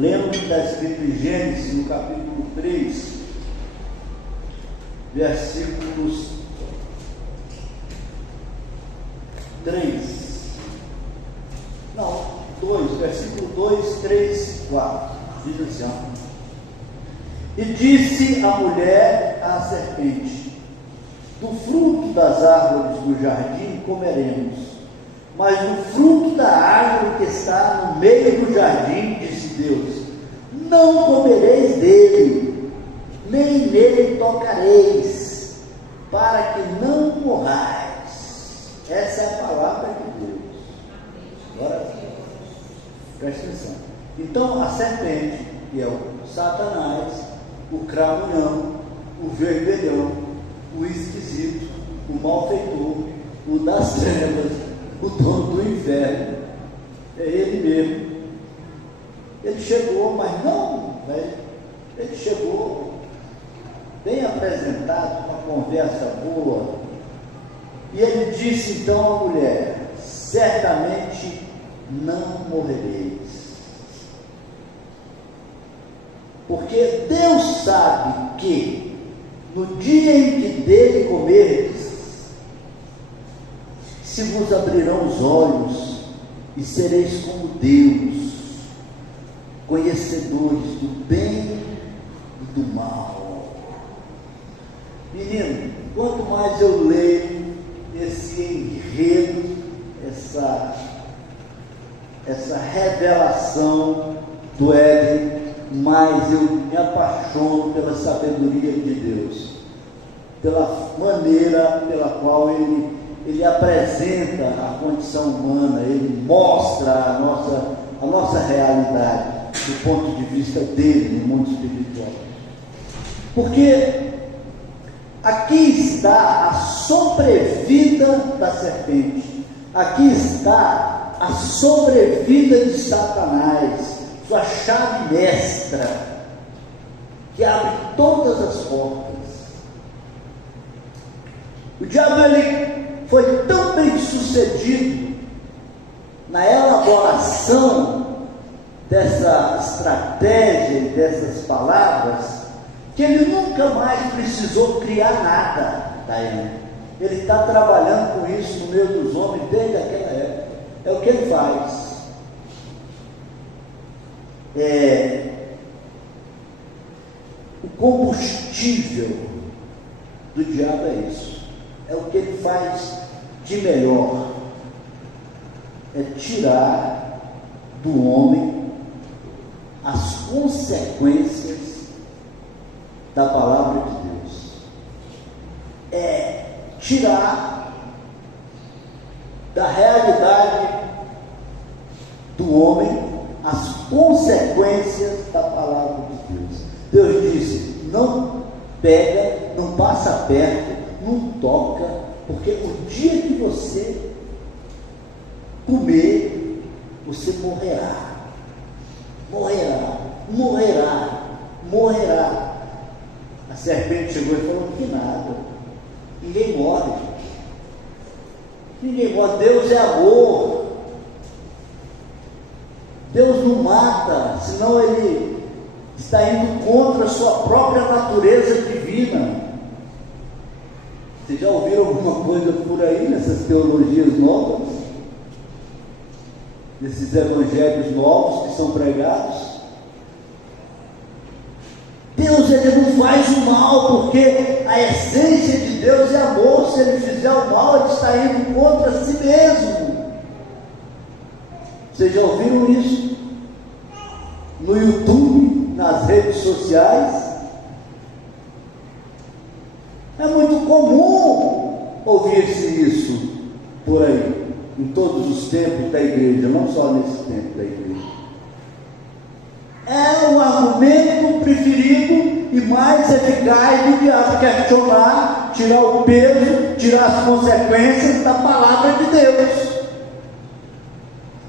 Lembro que está escrito em Gênesis, no capítulo 3, versículos 2, versículo 2, 3 e 4. Diz assim: e disse a mulher à serpente: do fruto das árvores do jardim comeremos, mas do fruto da árvore que está no meio do jardim, disse Deus, não comereis dele, nem nele tocareis, para que não morrais. Essa é a palavra de Deus. Agora, presta atenção. Então, a serpente, que é o Satanás, o cramunhão, o vermelhão, o esquisito, o malfeitor, o das trevas, o dono do inferno, é ele mesmo. Ele chegou, mas não, ele chegou bem apresentado, uma conversa boa, e ele disse então à mulher: certamente não morrereis, porque Deus sabe que no dia em que dele comerdes, se vos abrirão os olhos e sereis como Deus, conhecedores do bem e do mal. Menino, quanto mais eu leio esse enredo, essa revelação do Éden, mais eu me apaixono pela sabedoria de Deus, pela maneira pela qual ele apresenta a condição humana, ele mostra a nossa realidade do ponto de vista dele no mundo espiritual. Porque aqui está a sobrevida da serpente, aqui está a sobrevida de Satanás, sua chave mestra, que abre todas as portas. O diabo, ele foi tão bem sucedido na elaboração dessa estratégia e dessas palavras, que ele nunca mais precisou criar nada, Daiane. Ele está trabalhando com isso no meio dos homens desde aquela época. É o que ele faz. O combustível do diabo é isso. É o que ele faz de melhor. É tirar do homem as consequências da palavra de Deus. É tirar da realidade do homem as consequências da palavra de Deus. Deus disse: não pega, não passa perto, não toca, porque o dia que você comer, você morrerá. Morrerá. A serpente chegou e falou: que nada, ninguém morre. Deus é amor. Deus não mata, senão ele está indo contra a sua própria natureza divina. Vocês já ouviram alguma coisa por aí nessas teologias novas? Nesses evangelhos novos que são pregados? Deus, ele não faz o mal, porque a essência de Deus é amor. Se ele fizer o mal, ele está indo contra si mesmo. Vocês já ouviram isso? No YouTube, nas redes sociais? É muito comum ouvir-se isso por aí, em todos os tempos da igreja, não só nesse tempo da igreja. É o argumento preferido e mais eficaz do que questionar, tirar o peso, tirar as consequências da palavra de Deus.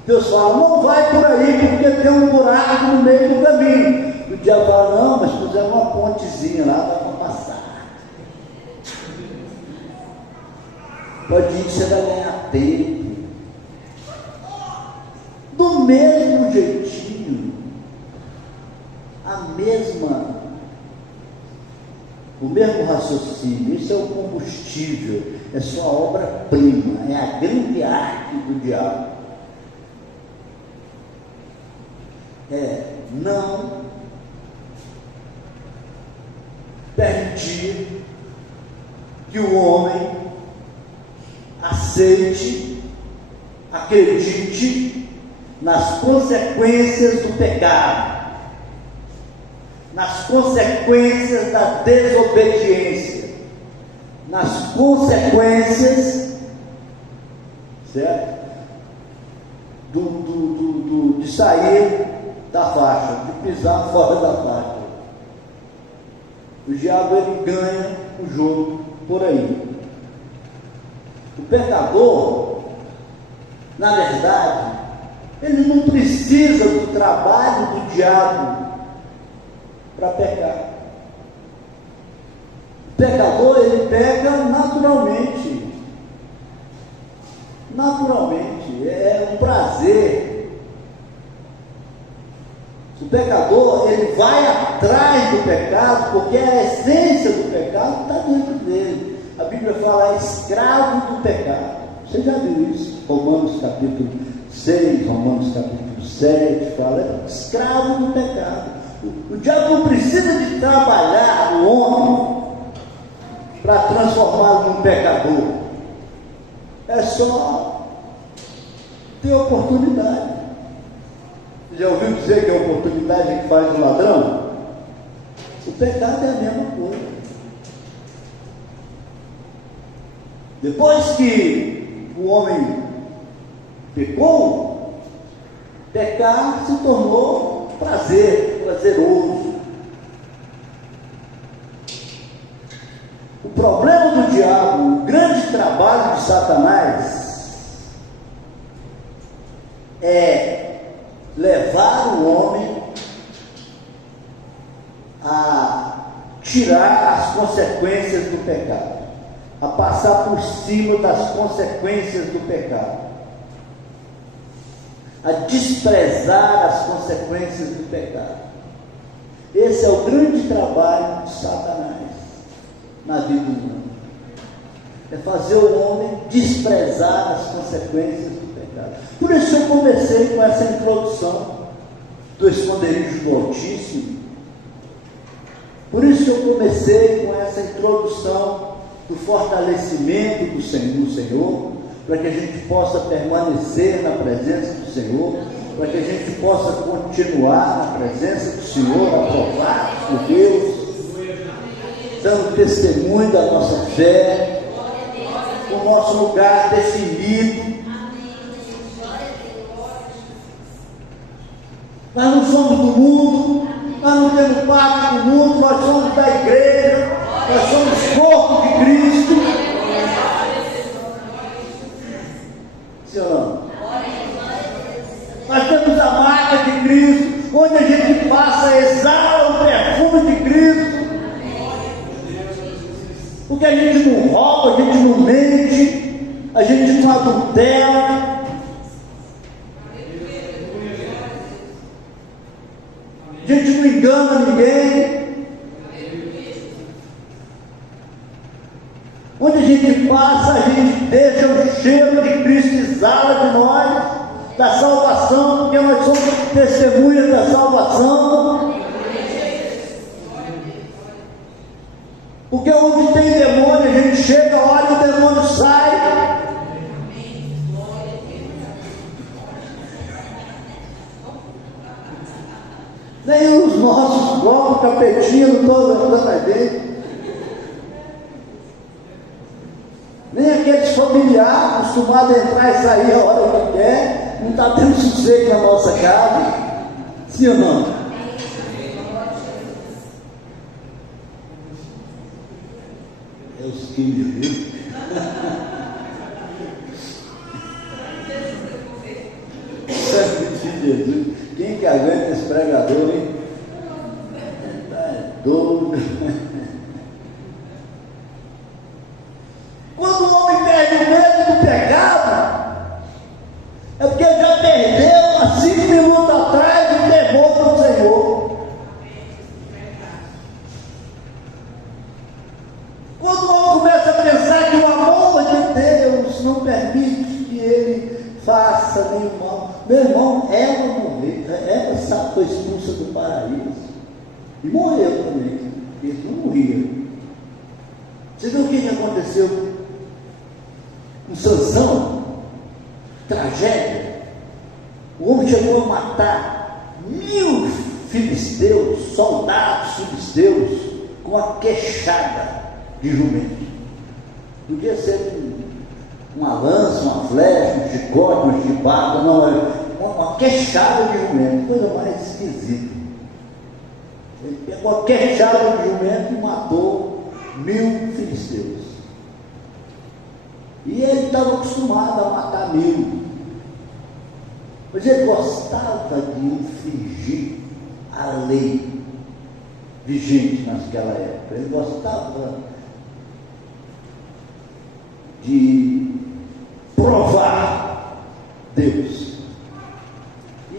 Deus fala: não vai por aí, porque tem um buraco no meio do caminho. O diabo fala: não, mas puseram uma pontezinha lá, dá para passar. Pode ir que você vai ganhar tempo. Do mesmo jeitinho, o mesmo raciocínio. Isso é o combustível, é sua obra-prima, é a grande arte do diabo. Não permitir que o homem aceite, acredite nas consequências do pecado, nas consequências da desobediência, nas consequências, certo? De sair da faixa, de pisar fora da faixa. O diabo, ele ganha o jogo por aí. O pecador, na verdade, ele não precisa do trabalho do diabo para pecar. O pecador, ele peca naturalmente. Naturalmente, é um prazer. O pecador, ele vai atrás do pecado, porque a essência do pecado está dentro dele. A Bíblia fala escravo do pecado. Você já viu isso? Romanos capítulo 6, Romanos capítulo 7, fala escravo do pecado. O diabo não precisa de trabalhar o homem para transformá-lo num pecador. É só ter oportunidade. Já ouviu dizer que a oportunidade é que faz o ladrão? O pecado é a mesma coisa. Depois que o homem pecou, pecar se tornou prazeroso. O problema do diabo, o grande trabalho de Satanás, é levar o homem a tirar as consequências do pecado, a passar por cima das consequências do pecado, a desprezar as consequências do pecado. Esse é o grande trabalho de Satanás na vida humana. É fazer o homem desprezar as consequências do pecado. Por isso eu comecei com essa introdução do esconderijo do Altíssimo. Por isso eu comecei com essa introdução do fortalecimento do Senhor, para que a gente possa permanecer na presença do Senhor, para que a gente possa continuar na presença do Senhor, aprovados por Deus, dando testemunho da nossa fé, o nosso lugar definido. Nós não somos do mundo, nós não temos parte do mundo, nós somos da igreja, nós somos corpo de Cristo. Sim ou não? Nós temos a marca de Cristo, onde a gente passa, exala o perfume de Cristo. Porque a gente não rouba, a gente não mente, a gente não adultera. A gente não engana ninguém. Onde a gente passa, a gente deixa o cheiro de Cristo, exala de nós, da salvação, porque nós somos testemunhas da salvação. Porque onde tem demônio, a gente chega, olha e o demônio sai. Nem os nossos próprios capetinhos não estão entrando aí dentro. Nem aqueles familiares acostumados a entrar e sair a hora que quer, não está tendo sossego na nossa casa. Sim ou não? É os 15 mil. Santo de Jesus. Quem que aguenta esse pregador, hein? Tá doido. Quando o homem perde o medo do pecado, é porque ele já perdeu há 5 minutos atrás o temor do Senhor. E morreu também. Ele não morria. Você viu o que aconteceu com Sansão? Tragédia. O homem chegou a matar 1000 filisteus, soldados filisteus, com a queixada de jumento. Podia ser uma lança, uma flecha, um chicote, uma chibata, não, uma queixada de jumento, coisa mais esquisita. Ele pegou a queixada de jumento e matou 1000 filisteus. E ele estava acostumado a matar 1000. Mas ele gostava de infringir a lei vigente naquela época. Ele gostava de provar Deus.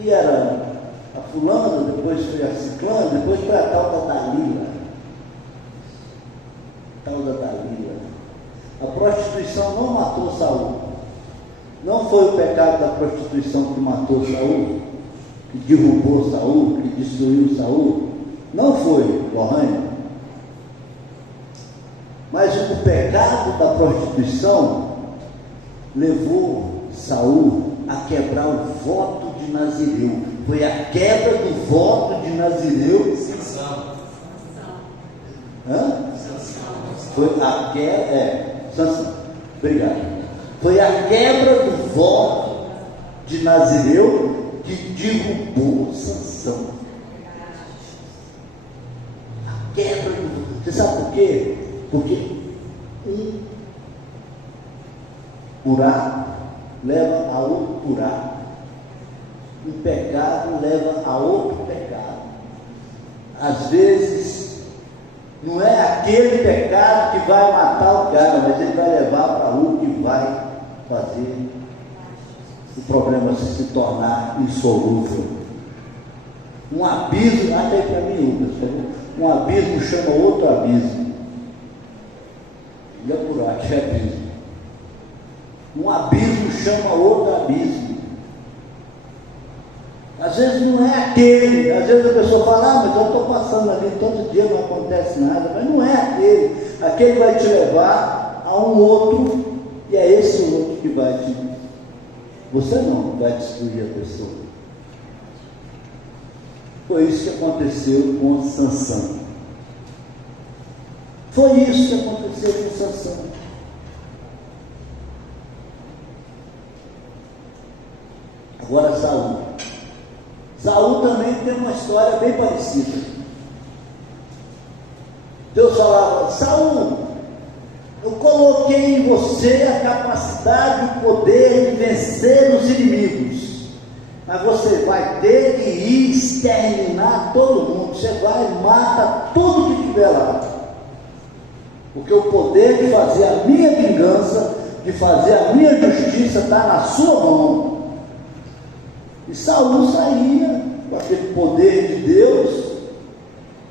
E era a fulana, depois foi a ciclana, depois foi a tal da Dalila. A prostituição não matou Saul. Não foi o pecado da prostituição que matou Saul, que derrubou Saul, que destruiu Saul. Não foi, Lohane. Mas o pecado da prostituição levou Saul a quebrar o voto de Nazireu. Foi a quebra do voto de Nazireu. Sansão. Foi a quebra. Sansão. Obrigado. Foi a quebra do voto de Nazireu que derrubou Sansão. A quebra do... Você sabe por quê? Porque um buraco leva a outro buraco. Um pecado leva a outro pecado. Às vezes, não é aquele pecado que vai matar o cara, mas ele vai levar para o que vai fazer o problema se tornar insolúvel. Um abismo, até para mim, Lucas, um abismo chama outro abismo. E é buraco, é abismo. Um abismo chama outro abismo. Às vezes não é aquele, às vezes a pessoa fala, mas eu estou passando ali todo dia, não acontece nada, mas não é aquele vai te levar a um outro, e é esse outro que vai te, você não vai destruir a pessoa. Foi isso que aconteceu com Sansão. Foi isso que aconteceu com Sansão. Agora Saul também tem uma história bem parecida. Deus falava: Saul, eu coloquei em você a capacidade, o poder de vencer os inimigos, mas você vai ter que ir exterminar todo mundo. Você vai e mata tudo que estiver lá, porque o poder de fazer a minha vingança, de fazer a minha justiça está na sua mão. E Saul saía com aquele poder de Deus,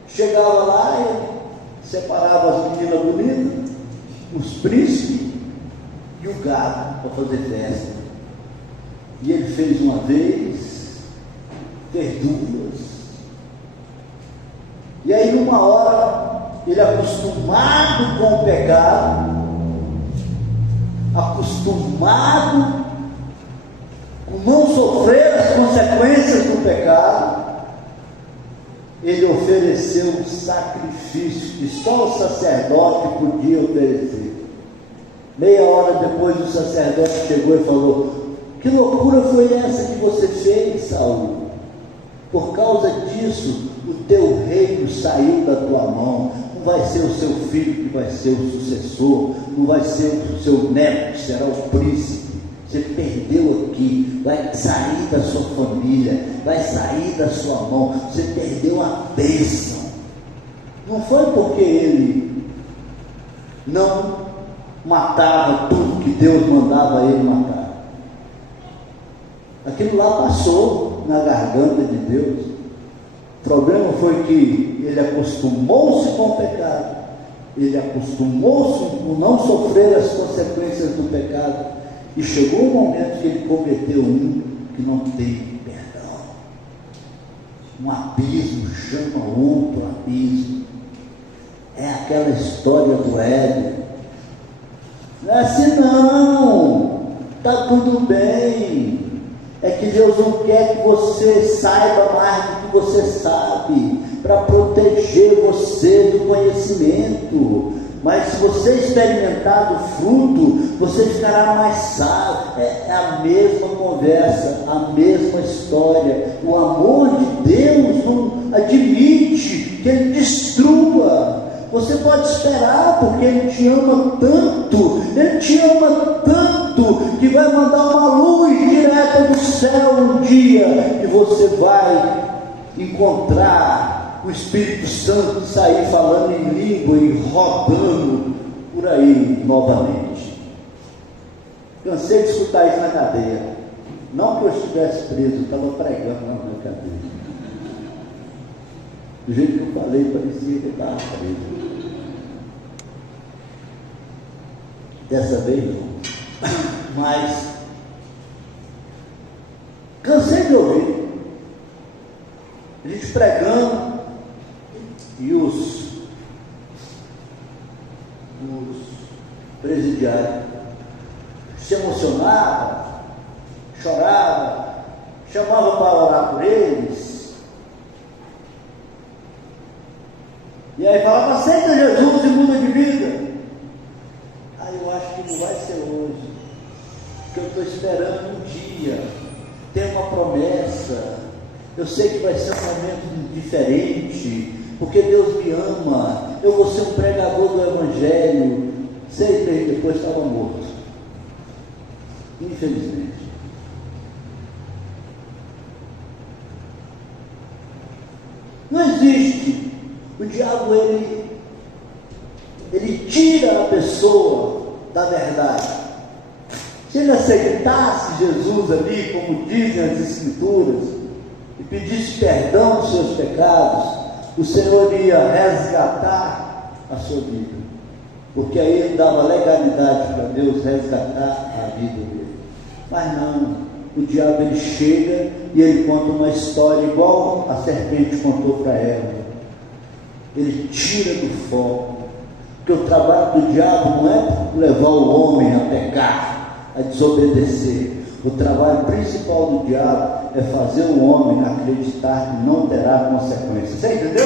chegava lá e separava as meninas bonitas, os príncipes e o gado para fazer festa. E ele fez uma vez, fez duas. E aí numa hora, ele acostumado com o pecado, acostumado com não sofrer as consequências do pecado, ele ofereceu um sacrifício que só o sacerdote podia oferecer. Meia hora depois o sacerdote chegou e falou: que loucura foi essa que você fez, Saul? Por causa disso o teu reino saiu da tua mão. Não vai ser o seu filho que vai ser o sucessor, não vai ser o seu neto que será o príncipe. Você perdeu aqui, vai sair da sua família, vai sair da sua mão, você perdeu a bênção. Não foi porque ele não matava tudo que Deus mandava ele matar. Aquilo lá passou na garganta de Deus. O problema foi que ele acostumou-se com o pecado, ele acostumou-se com não sofrer as consequências do pecado, e chegou o momento que ele cometeu um que não tem perdão. um abismo chama outro abismo. É aquela história do Éden. Não é assim não, está tudo bem. É que Deus não quer que você saiba mais do que você sabe, para proteger você do conhecimento. Mas se você experimentar do fruto, você ficará mais sábio. É a mesma conversa, a mesma história. O amor de Deus não admite que Ele destrua. Você pode esperar, porque Ele te ama tanto, que vai mandar uma luz direta do céu um dia, e você vai encontrar o Espírito Santo e sair falando em língua e rodando por aí novamente. Cansei de escutar isso na cadeia. Não que eu estivesse preso, eu estava pregando na cadeia. Do jeito que eu falei, parecia que eu estava preso. Dessa vez não. Mas cansei de ouvir a gente pregando e os presidiários se emocionavam, choravam, chamavam para orar por eles, e aí falavam: aceita Jesus e muda de vida. Aí eu acho que não vai ser hoje, porque eu estou esperando um dia, tem uma promessa. Eu sei que vai ser um momento diferente, porque Deus me ama. Eu vou ser um pregador do Evangelho. 6 meses depois estava morto, infelizmente. Não existe. O diabo, ele tira a pessoa da verdade. Se ele aceitasse Jesus ali, como dizem as Escrituras, e pedisse perdão dos seus pecados, o Senhor ia resgatar a sua vida, porque aí ele dava legalidade para Deus resgatar a vida dele. Mas não, o diabo ele chega e ele conta uma história igual a serpente contou para Eva. Ele tira do foco, porque o trabalho do diabo não é levar o homem a pecar, a desobedecer. O trabalho principal do diabo é fazer o homem acreditar que não terá consequências. Você entendeu?